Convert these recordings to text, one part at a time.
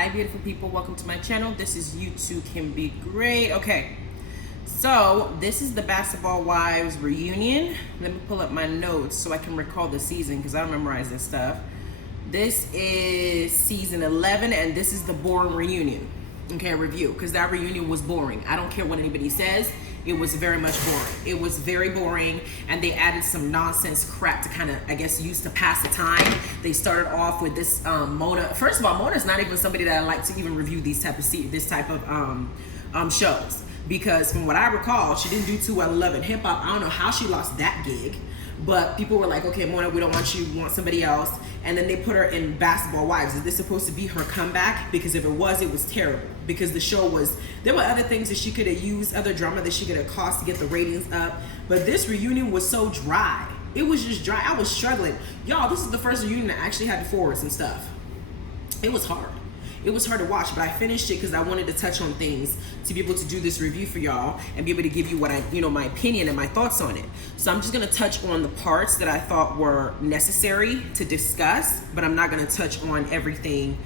Hi, beautiful people. Welcome to my channel. This is You Too Can Be Great. Okay, so this is the Basketball Wives reunion. Let me pull up my notes so I can recall the season because I don't memorize this stuff. This is season 11, and this is the boring reunion. Okay, review, because that reunion was boring. I don't care what anybody says. It was very much boring. It was very boring, and they added some nonsense crap to kind of, I guess, use to pass the time. They started off with this Mona. First of all, Mona's not even somebody that I like to even review this type of shows, because from what I recall, she didn't do too well in Love and Hip Hop. I don't know how she lost that gig, but people were like, okay, Mona, we don't want you, we want somebody else. And then they put her in Basketball Wives. Is this supposed to be her comeback? Because if it was terrible. Because the show was, there were other things that she could have used, other drama that she could have caused to get the ratings up. But this reunion was so dry. It was just dry. I was struggling. Y'all, this is the first reunion that actually had forwards and stuff. It was hard. It was hard to watch, but I finished it because I wanted to touch on things to be able to do this review for y'all and be able to give you what my opinion and my thoughts on it. So I'm just gonna touch on the parts that I thought were necessary to discuss, but I'm not gonna touch on everything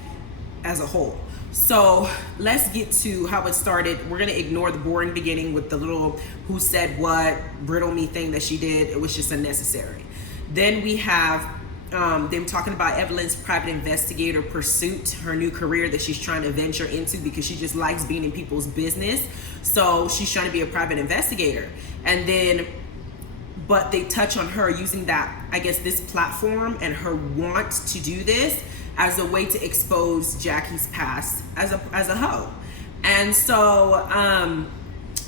as a whole. So let's get to how it started. We're gonna ignore the boring beginning with the little who said what, riddle me thing that she did. It was just unnecessary. Then we have them talking about Evelyn's private investigator pursuit, her new career that she's trying to venture into because she just likes being in people's business. So she's trying to be a private investigator. And then, but they touch on her using that, I guess, this platform and her want to do this as a way to expose Jackie's past as a hoe. And so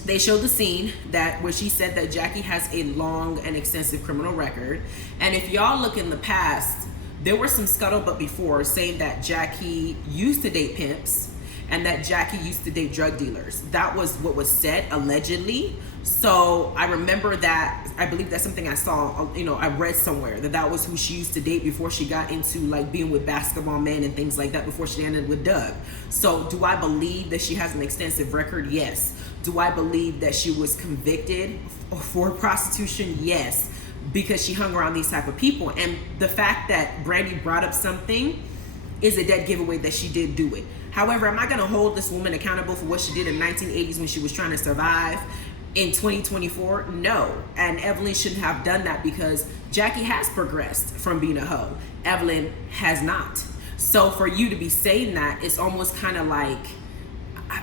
they showed the scene where she said that Jackie has a long and extensive criminal record. And if y'all look in the past, there were some scuttlebutt before saying that Jackie used to date pimps and that Jackie used to date drug dealers. That was what was said, allegedly. So I remember that, I believe that's something I saw, I read somewhere that was who she used to date before she got into like being with basketball men and things like that, before she ended with Doug. So do I believe that she has an extensive record? Yes. Do I believe that she was convicted for prostitution? Yes, because she hung around these type of people. And the fact that Brandy brought up something is a dead giveaway that she did do it. However, am I gonna hold this woman accountable for what she did in the 1980s when she was trying to survive in 2024? No. And Evelyn shouldn't have done that because Jackie has progressed from being a hoe. Evelyn has not. So for you to be saying that, it's almost kind of like,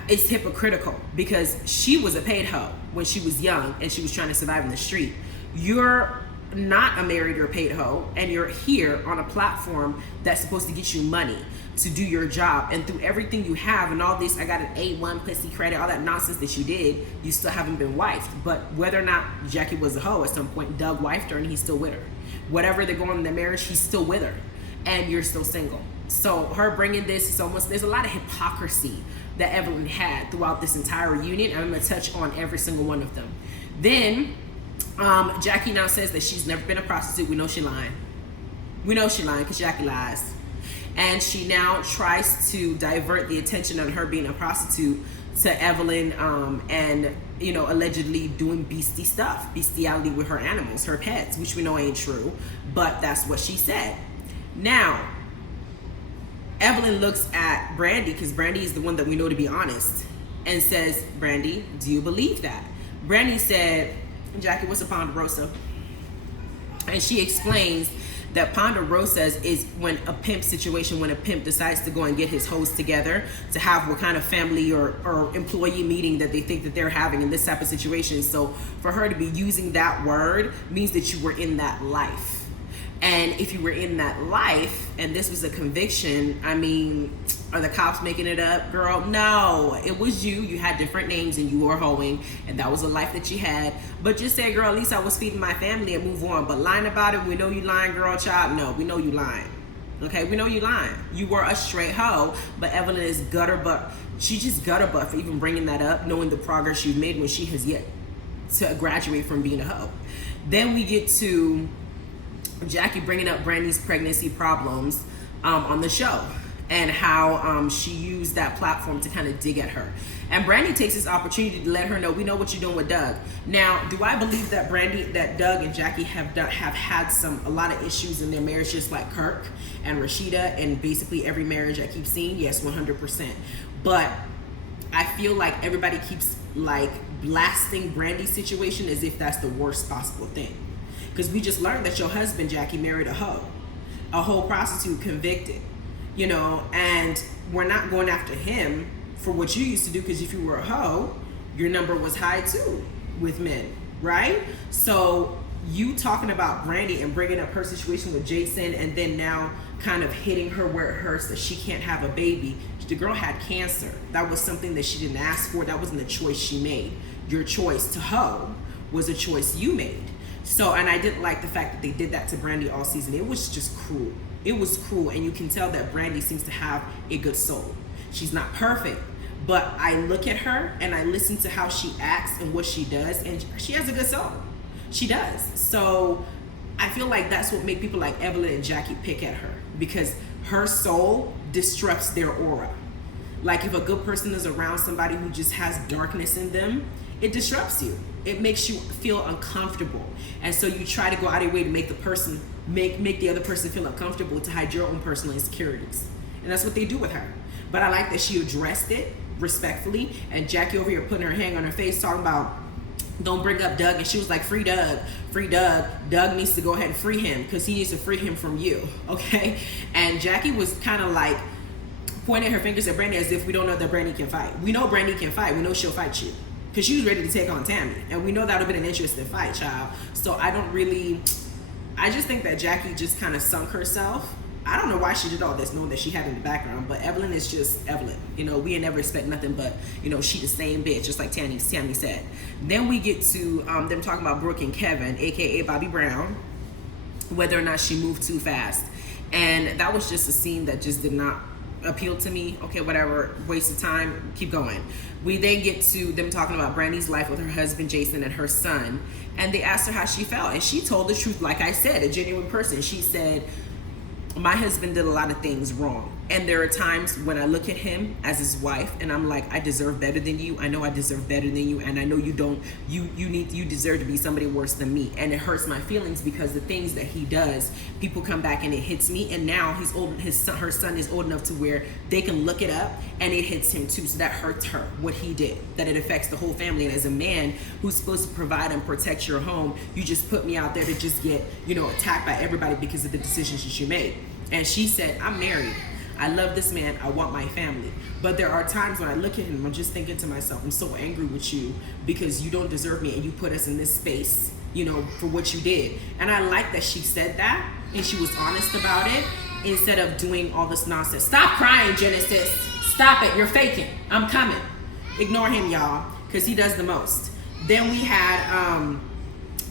it's hypocritical because she was a paid hoe when she was young and she was trying to survive in the street. You're not a married or paid hoe, and you're here on a platform that's supposed to get you money to do your job, and through everything you have and all this, I got an A1 pussy credit, all that nonsense that you did, you still haven't been wifed. But whether or not Jackie was a hoe, at some point Doug wifed her and he's still with her. Whatever they're going in their marriage, he's still with her and you're still single. So her bringing this is almost, there's a lot of hypocrisy that Evelyn had throughout this entire reunion, and I'm gonna touch on every single one of them. Then Jackie now says that she's never been a prostitute. We know she lying. We know she lying because Jackie lies. And she now tries to divert the attention on her being a prostitute to Evelyn and allegedly doing bestiality with her animals, her pets, which we know ain't true, but that's what she said. Now Evelyn looks at Brandy, because Brandy is the one that we know to be honest, and says, Brandy, do you believe that? Brandy said, Jackie, what's a ponderosa? And she explains that ponderosa is when a pimp situation, when a pimp decides to go and get his hoes together to have what kind of family or employee meeting that they think that they're having in this type of situation. So for her to be using that word means that you were in that life. And if you were in that life and this was a conviction, I mean, are the cops making it up, girl? No, it was you. You had different names and you were hoeing, and that was a life that you had. But just say, girl, at least I was feeding my family and move on. But lying about it, we know you lying, girl, child. No, we know you lying. Okay, we know you lying. You were a straight hoe, but Evelyn is gutter butt. She just gutter butt for even bringing that up, knowing the progress you've made when she has yet to graduate from being a hoe. Then we get to Jackie bringing up Brandy's pregnancy problems on the show. and how she used that platform to kind of dig at her. And Brandy takes this opportunity to let her know, we know what you're doing with Doug. Now, do I believe that Doug and Jackie have had a lot of issues in their marriage, just like Kirk and Rashida and basically every marriage I keep seeing? Yes, 100%. But I feel like everybody keeps like blasting Brandy's situation as if that's the worst possible thing. Because we just learned that your husband, Jackie, married a whole prostitute, convicted, you know, and we're not going after him for what you used to do, because if you were a hoe, your number was high too with men, right? So you talking about Brandy and bringing up her situation with Jason, and then now kind of hitting her where it hurts that she can't have a baby. The girl had cancer. That was something that she didn't ask for. That wasn't a choice she made. Your choice to hoe was a choice you made. So, and I didn't like the fact that they did that to Brandy all season. It was just cruel. It was cruel, and you can tell that Brandy seems to have a good soul. She's not perfect, but I look at her and I listen to how she acts and what she does, and she has a good soul. She does. So I feel like that's what makes people like Evelyn and Jackie pick at her, because her soul disrupts their aura. Like if a good person is around somebody who just has darkness in them, it disrupts you. It makes you feel uncomfortable. And so you try to go out of your way to make the person, make the other person feel uncomfortable to hide your own personal insecurities. And that's what they do with her. But I like that she addressed it respectfully, and Jackie over here putting her hand on her face talking about, don't bring up Doug, and she was like, free Doug, free Doug. Doug needs to go ahead and free him because he needs to free him from you, okay? And Jackie was kind of like pointing her fingers at Brandy as if we don't know that Brandy can fight. We know Brandy can fight. We know she'll fight you, because she was ready to take on Tammy, and we know that would have been an interesting fight, child. So I just think that Jackie just kind of sunk herself. I don't know why she did all this, knowing that she had in the background, but Evelyn is just Evelyn. You know, we ain't never expect nothing but, you know, she the same bitch, just like Tammy said. Then we get to them talking about Brooke and Kevin, aka Bobby Brown, whether or not she moved too fast. And that was just a scene that just did not appeal to me. Okay, whatever, waste of time, keep going. We then get to them talking about Brandy's life with her husband Jason and her son, and they asked her how she felt, and she told the truth. Like I said, a genuine person. She said, my husband did a lot of things wrong, and there are times when I look at him as his wife and I'm like, I deserve better than you. I know I deserve better than you, and I know you don't. You deserve to be somebody worse than me, and it hurts my feelings because the things that he does, people come back and it hits me. And now he's old. Her son is old enough to where they can look it up and it hits him too. So that hurts her, what he did, that it affects the whole family. And as a man who's supposed to provide and protect your home, you just put me out there to just get, you know, attacked by everybody because of the decisions that you made. And she said, I'm married. I love this man. I want my family. But there are times when I look at him, I'm just thinking to myself, I'm so angry with you because you don't deserve me, and you put us in this space, you know, for what you did. And I like that she said that and she was honest about it instead of doing all this nonsense. Stop crying, Genesis. Stop it. You're faking. I'm coming. Ignore him, y'all, because he does the most. Then we had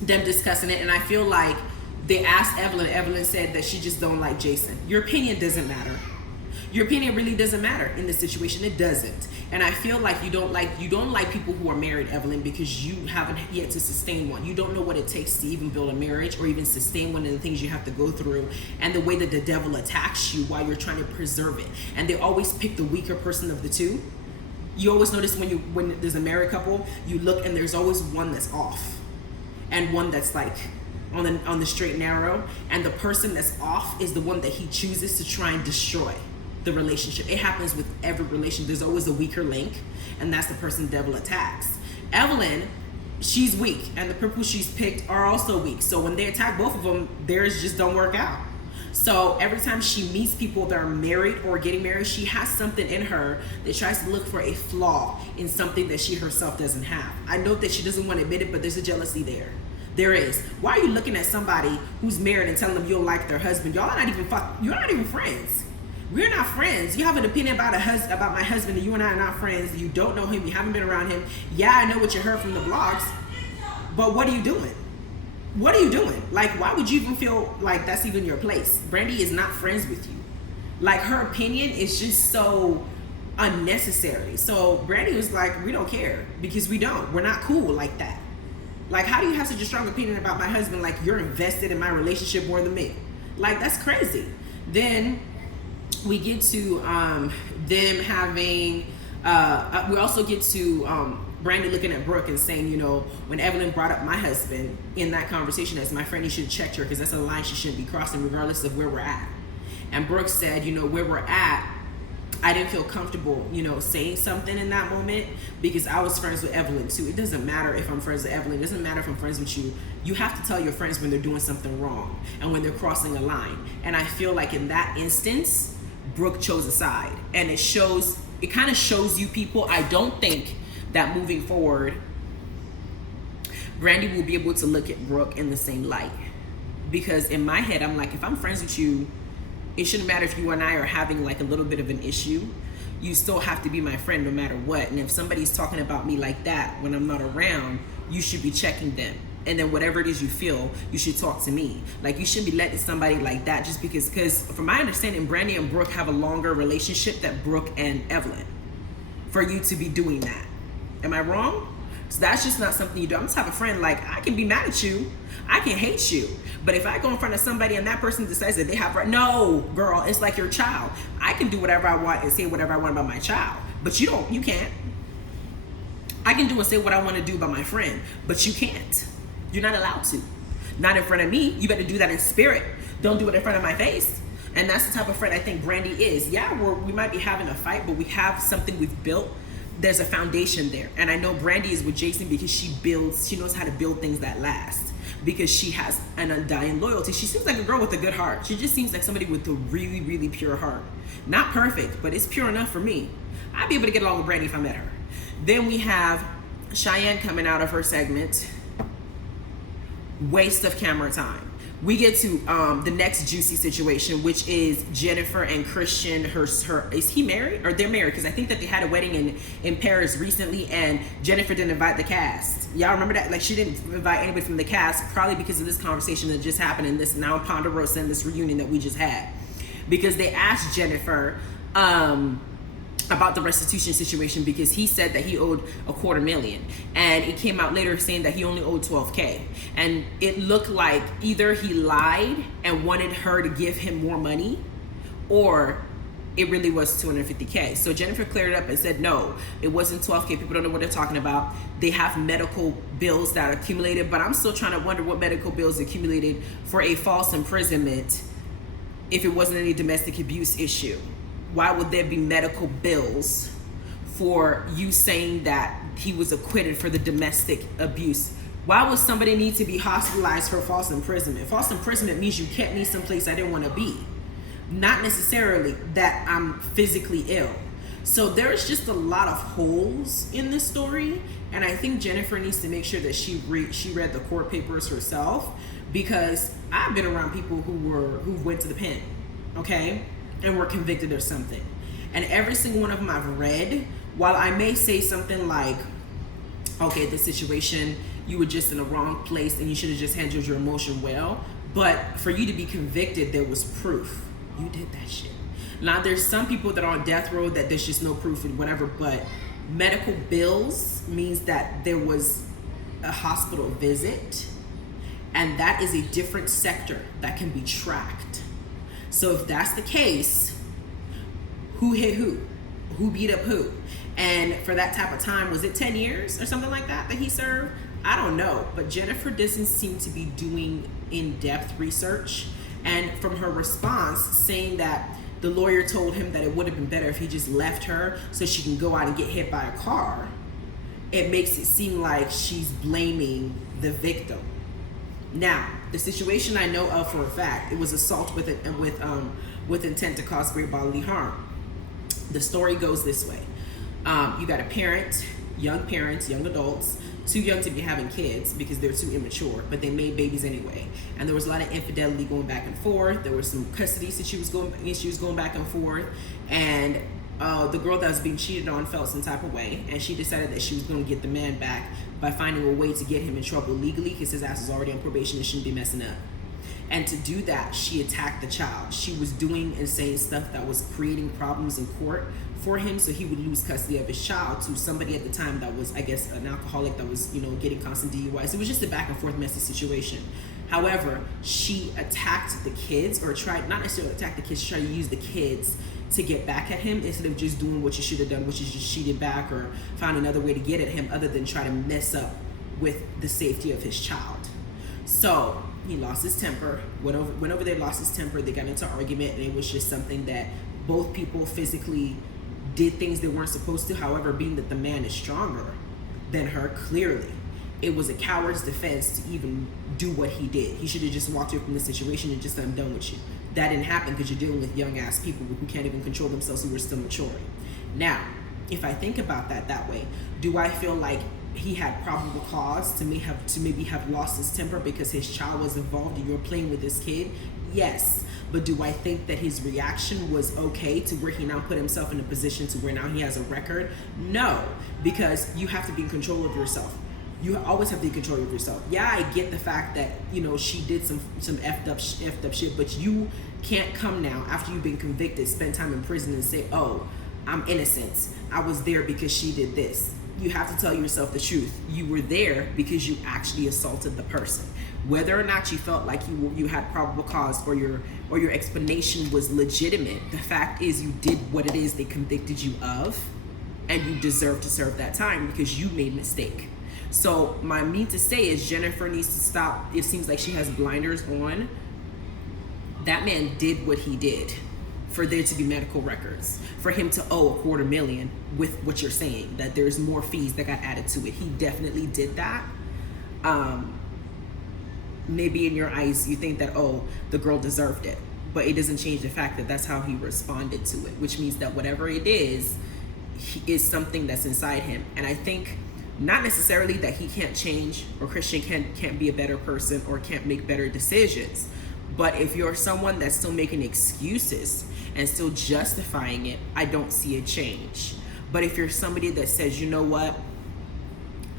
them discussing it, and I feel like they asked Evelyn. Evelyn said that she just don't like Jason. Your opinion doesn't matter. Your opinion really doesn't matter in this situation. It doesn't. And I feel like you don't like people who are married, Evelyn, because you haven't yet to sustain one. You don't know what it takes to even build a marriage or even sustain one of the things you have to go through, and the way that the devil attacks you while you're trying to preserve it. And they always pick the weaker person of the two. You always notice when there's a married couple, you look and there's always one that's off and one that's like on the straight and narrow, and the person that's off is the one that he chooses to try and destroy the relationship. It happens with every relation. There's always a weaker link, and that's the person the devil attacks. Evelyn, she's weak, and the people she's picked are also weak. So when they attack both of them, theirs just don't work out. So every time she meets people that are married or getting married, she has something in her that tries to look for a flaw in something that she herself doesn't have. I know that she doesn't want to admit it, but there's a jealousy there. There is. Why are you looking at somebody who's married and telling them you'll like their husband? Y'all are not even you're not even friends. We're not friends. You have an opinion about about my husband, and you and I are not friends. You don't know him. You haven't been around him. Yeah, I know what you heard from the blogs, but what are you doing? What are you doing? Like, why would you even feel like that's even your place? Brandy is not friends with you. Like, her opinion is just so unnecessary. So Brandy was like, we don't care because we don't. We're not cool like that. Like, how do you have such a strong opinion about my husband? Like, you're invested in my relationship more than me. Like, that's crazy. Then we get to them having, we also get to Brandy looking at Brooke and saying, you know, when Evelyn brought up my husband in that conversation as my friend, he should have checked her because that's a line she shouldn't be crossing regardless of where we're at. And Brooke said, you know, where we're at, I didn't feel comfortable, you know, saying something in that moment because I was friends with Evelyn too. It doesn't matter if I'm friends with Evelyn. It doesn't matter if I'm friends with you. You have to tell your friends when they're doing something wrong and when they're crossing a line. And I feel like in that instance, Brooke chose a side. And it kind of shows you people, I don't think that moving forward, Brandy will be able to look at Brooke in the same light. Because in my head, I'm like, if I'm friends with you, it shouldn't matter if you and I are having like a little bit of an issue. You still have to be my friend no matter what. And if somebody's talking about me like that when I'm not around, you should be checking them. And then whatever it is you feel, you should talk to me. Like, you shouldn't be letting somebody like that just because from my understanding, Brandy and Brooke have a longer relationship than Brooke and Evelyn for you to be doing that. Am I wrong? So that's just not something you do. I'm the type of friend, like, I can be mad at you, I can hate you, but if I go in front of somebody and that person decides that they have right, no, girl, it's like your child. I can do whatever I want and say whatever I want about my child, but you can't. I can do and say what I want to do about my friend, but you can't. You're not allowed to. Not in front of me. You better do that in spirit. Don't do it in front of my face. And that's the type of friend I think Brandy is. Yeah, we might be having a fight, but we have something we've built. There's a foundation there. And I know Brandy is with Jason because she knows how to build things that last, because she has an undying loyalty. She seems like a girl with a good heart. She just seems like somebody with a really, really pure heart. Not perfect, but it's pure enough for me. I'd be able to get along with Brandy if I met her. Then we have Cheyenne coming out of her segment. Waste of camera time. We get to the next juicy situation, which is Jennifer and Christian. Is he married? Or they're married, because I think that they had a wedding in Paris recently, and Jennifer didn't invite the cast. Y'all remember that? Like, she didn't invite anybody from the cast, probably because of this conversation that just happened in this now Ponderosa and this reunion that we just had. Because they asked Jennifer about the restitution situation, because he said that he owed $250,000, and it came out later saying that he only owed $12,000, and it looked like either he lied and wanted her to give him more money, or it really was $250,000. So Jennifer cleared it up and said no, it wasn't $12,000. People don't know what they're talking about. They have medical bills that are accumulated, but I'm still trying to wonder what medical bills accumulated for a false imprisonment if it wasn't any domestic abuse issue. Why would there be medical bills for you saying that he was acquitted for the domestic abuse? Why would somebody need to be hospitalized for false imprisonment? False imprisonment means you kept me someplace I didn't want to be. Not necessarily that I'm physically ill. So there's just a lot of holes in this story. And I think Jennifer needs to make sure that she read the court papers herself, because I've been around people who went to the pen, okay? And were convicted of something. And every single one of them I've read, while I may say something like, okay, this situation, you were just in the wrong place and you should have just handled your emotion well, but for you to be convicted, there was proof. You did that shit. Now, there's some people that are on death row that there's just no proof and whatever, but medical bills means that there was a hospital visit, and that is a different sector that can be tracked. So if that's the case, who hit who? Who beat up who? And for that type of time, was it 10 years or something like that he served? I don't know. But Jennifer doesn't seem to be doing in-depth research. And from her response saying that the lawyer told him that it would have been better if he just left her so she can go out and get hit by a car, it makes it seem like she's blaming the victim. Now, the situation I know of for a fact, it was assault with intent to cause great bodily harm. The story goes this way. You got young adults, too young to be having kids because they're too immature, but they made babies anyway. And there was a lot of infidelity going back and forth. There was some custody issues going back and forth. And the girl that was being cheated on felt some type of way, and she decided that she was going to get the man back by finding a way to get him in trouble legally, because his ass was already on probation and shouldn't be messing up. And to do that, she attacked the child. She was doing and saying stuff that was creating problems in court for him, so he would lose custody of his child to somebody at the time that was, I guess, an alcoholic that was, getting constant DUIs. It was just a back and forth messy situation. However, she attacked the kids, or tried, not necessarily attack the kids, she tried to use the kids to get back at him instead of just doing what you should have done, which is just cheated back or found another way to get at him other than try to mess up with the safety of his child. So he lost his temper, went over there, lost his temper, they got into an argument, and it was just something that both people physically did things they weren't supposed to. However, being that the man is stronger than her, clearly, it was a coward's defense to even do what he did. He should have just walked away from the situation and just said, I'm done with you. That didn't happen because you're dealing with young ass people who can't even control themselves, who are still maturing. Now, if I think about that way, do I feel like he had probable cause to maybe have lost his temper because his child was involved and you're playing with this kid? Yes. But do I think that his reaction was okay to where he now put himself in a position to where now he has a record? No, because you have to be in control of yourself. You always have to be in control of yourself. Yeah, I get the fact that, she did some effed up shit, but you can't come now after you've been convicted, spend time in prison and say, oh, I'm innocent. I was there because she did this. You have to tell yourself the truth. You were there because you actually assaulted the person. Whether or not you felt like you had probable cause or your explanation was legitimate, the fact is you did what it is they convicted you of, and you deserve to serve that time because you made a mistake. So my mean to say is Jennifer needs to stop. It seems like she has blinders on. That man did what he did for there to be medical records, for him to owe $250,000 with what you're saying, that there's more fees that got added to it. He definitely did that. Maybe in your eyes you think that, oh, the girl deserved it, but it doesn't change the fact that that's how he responded to it, which means that whatever it is something that's inside him. And I think not necessarily that he can't change, or Christian can't be a better person or can't make better decisions, but if you're someone that's still making excuses and still justifying it, I don't see a change. But if you're somebody that says, you know what,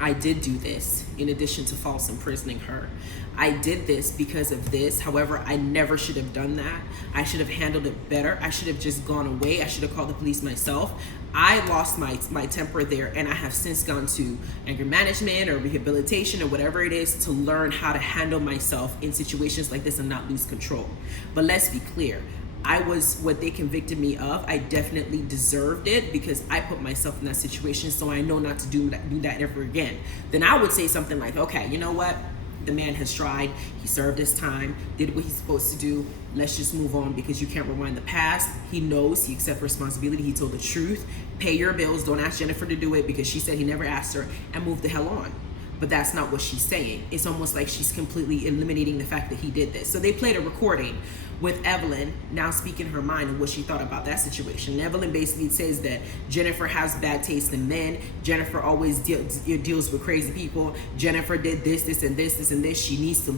I did do this in addition to false imprisoning her. I did this because of this. However, I never should have done that. I should have handled it better. I should have just gone away. I should have called the police myself. I lost my temper there, and I have since gone to anger management or rehabilitation or whatever it is to learn how to handle myself in situations like this and not lose control. But let's be clear. I was what they convicted me of. I definitely deserved it because I put myself in that situation, so I know not to do that ever again. Then I would say something like, okay, you know what? The man has tried. He served his time, did what he's supposed to do. Let's just move on because you can't rewind the past. He knows, he accepts responsibility. He told the truth. Pay your bills. Don't ask Jennifer to do it because she said he never asked her, and move the hell on. But that's not what she's saying. It's almost like she's completely eliminating the fact that he did this. So they played a recording with Evelyn now speaking her mind and what she thought about that situation. And Evelyn basically says that Jennifer has bad taste in men. Jennifer always deals with crazy people. Jennifer did this and this. She needs to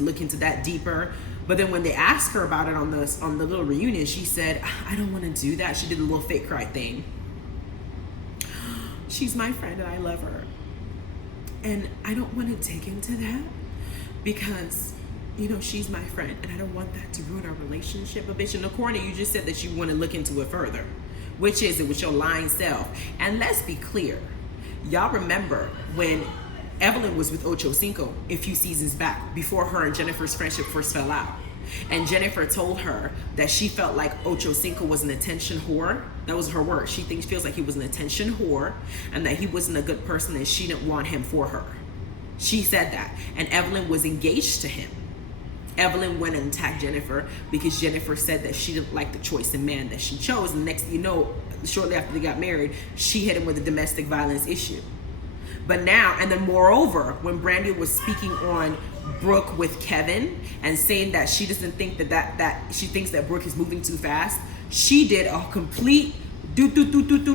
look into that deeper. But then when they asked her about it on the little reunion, she said, I don't want to do that. She did a little fake cry thing. She's my friend and I love her. And I don't want to dig into that because, she's my friend and I don't want that to ruin our relationship. But bitch, in the corner, you just said that you want to look into it further. Which is it with your lying self? And let's be clear. Y'all remember when Evelyn was with Ocho Cinco a few seasons back before her and Jennifer's friendship first fell out. And Jennifer told her that she felt like Ocho Cinco was an attention whore. That was her word. She feels like he was an attention whore and that he wasn't a good person and she didn't want him for her. She said that. And Evelyn was engaged to him. Evelyn went and attacked Jennifer because Jennifer said that she didn't like the choice in man that she chose. And next thing you know, shortly after they got married, she hit him with a domestic violence issue. But now, and then moreover, when Brandy was speaking on Brooke with Kevin and saying that she doesn't think that she thinks that Brooke is moving too fast, she did a complete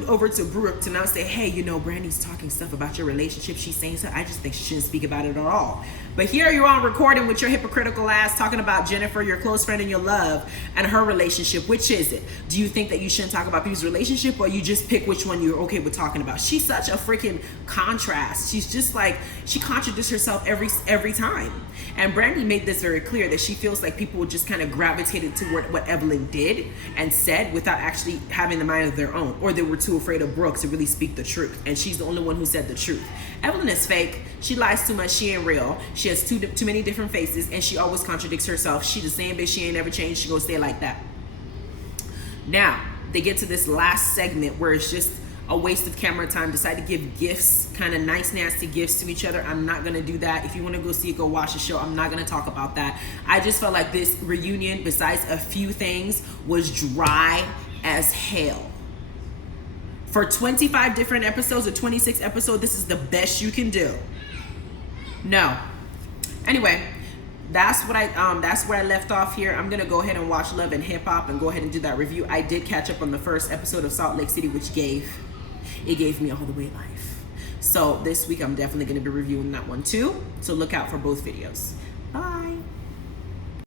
over to Brooke to now say, hey, Brandy's talking stuff about your relationship. She's saying so. I just think she shouldn't speak about it at all. But here you're on recording with your hypocritical ass talking about Jennifer, your close friend and your love, and her relationship. Which is it? Do you think that you shouldn't talk about people's relationship, or you just pick which one you're okay with talking about? She's such a freaking contrast. She's just like, she contradicts herself every time. And Brandy made this very clear that she feels like people just kind of gravitated toward what Evelyn did and said without actually having the mind of their their own, or they were too afraid of Brooke to really speak the truth, and she's the only one who said the truth. Evelyn is fake. She lies too much. She ain't real. She has too many different faces, and she always contradicts herself. She the same bitch. She ain't never changed. She gonna stay like that. Now they get to this last segment where it's just a waste of camera time. Decide to give gifts, kind of nice, nasty gifts to each other. I'm not gonna do that. If you want to go see it, go watch the show. I'm not gonna talk about that. I just felt like this reunion, besides a few things, was dry as hell. For 25 different episodes or 26 episodes, this is the best you can do. No. Anyway, that's where I left off here. I'm gonna go ahead and watch Love and Hip Hop and go ahead and do that review. I did catch up on the first episode of Salt Lake City, which gave me all the way life. So this week I'm definitely gonna be reviewing that one too. So look out for both videos. Bye.